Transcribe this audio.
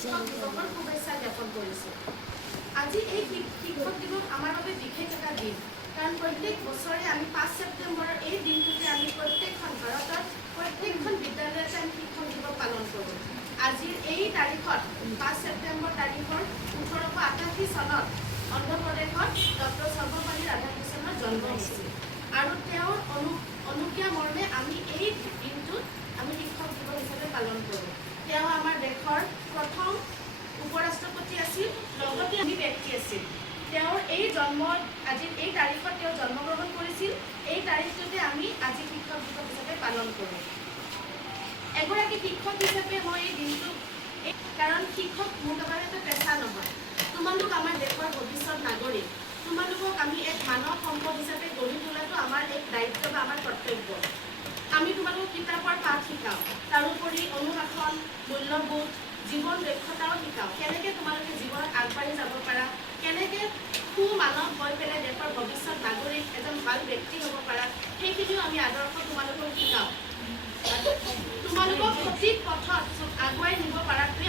শিক্ষক দিৱসৰ শুভেচ্ছা জ্ঞাপন কৰিছোঁ। আজি এই শিক্ষক দিৱস আমাৰ বাবে বিশেষ এটা দিন, কাৰণ প্ৰত্যেক বছৰে আমি 5 ছেপ্টেম্বৰৰ এই দিনটোতে আমি প্ৰত্যেকখন ভাৰতৰ প্ৰত্যেকখন বিদ্যালয়তে আমি শিক্ষক দিৱস পালন কৰোঁ। আজিৰ এই তাৰিখত 5 ছেপ্টেম্বৰ তাৰিখৰ 1888 চনত অন্ধ্ৰপ্ৰদেশত ডক্টৰ সৰ্বপল্লী ৰাধাকৃষ্ণৰ জন্ম হৈছিল আৰু তেওঁৰ অনুজ্ঞা মৰ্মে আমি এই দিনটোত আমি শিক্ষক দিৱস হিচাপে পালন কৰোঁ। তেওঁ আমাৰ দেশৰ প্ৰথম উপৰাষ্ট্ৰপতি আছিল, লগতে আমি ব্যক্তি আছিল। তেওঁৰ এই আজিৰ এই তাৰিখত তেওঁ জন্মগ্ৰহণ কৰিছিল। এই তাৰিখটোতে আমি আজি শিক্ষক দিৱস হিচাপে পালন কৰোঁ। এগৰাকী শিক্ষক হিচাপে মই এই দিনটো, কাৰণ শিক্ষক মোৰ কাৰণে এটা পেচা নহয়। তোমালোক আমাৰ দেশৰ ভৱিষ্যত নাগৰিক। তোমালোকক আমি এক মানৱ সম্পদ হিচাপে গঢ়ি তোলাটো আমাৰ এক দায়িত্ব বা আমাৰ কৰ্তব্য। আমি তোমালোকক কিতাপৰ পাঠ শিকাওঁ, তাৰোপৰি অনুশাসন, মূল্যবোধ, জীৱন দক্ষতাও শিকাওঁ। কেনেকৈ তোমালোকে জীৱনত আগবাঢ়ি যাব পাৰা, কেনেকৈ সুমানৱ হৈ পেলাই দেশৰ ভৱিষ্যত নাগৰিক এজন ভাল ব্যক্তি হ'ব পাৰা, সেইখিনিও আমি আদৰ্শ তোমালোকক শিকাওঁ। তোমালোকক সঠিক পথত আগুৱাই নিব পৰাটোৱে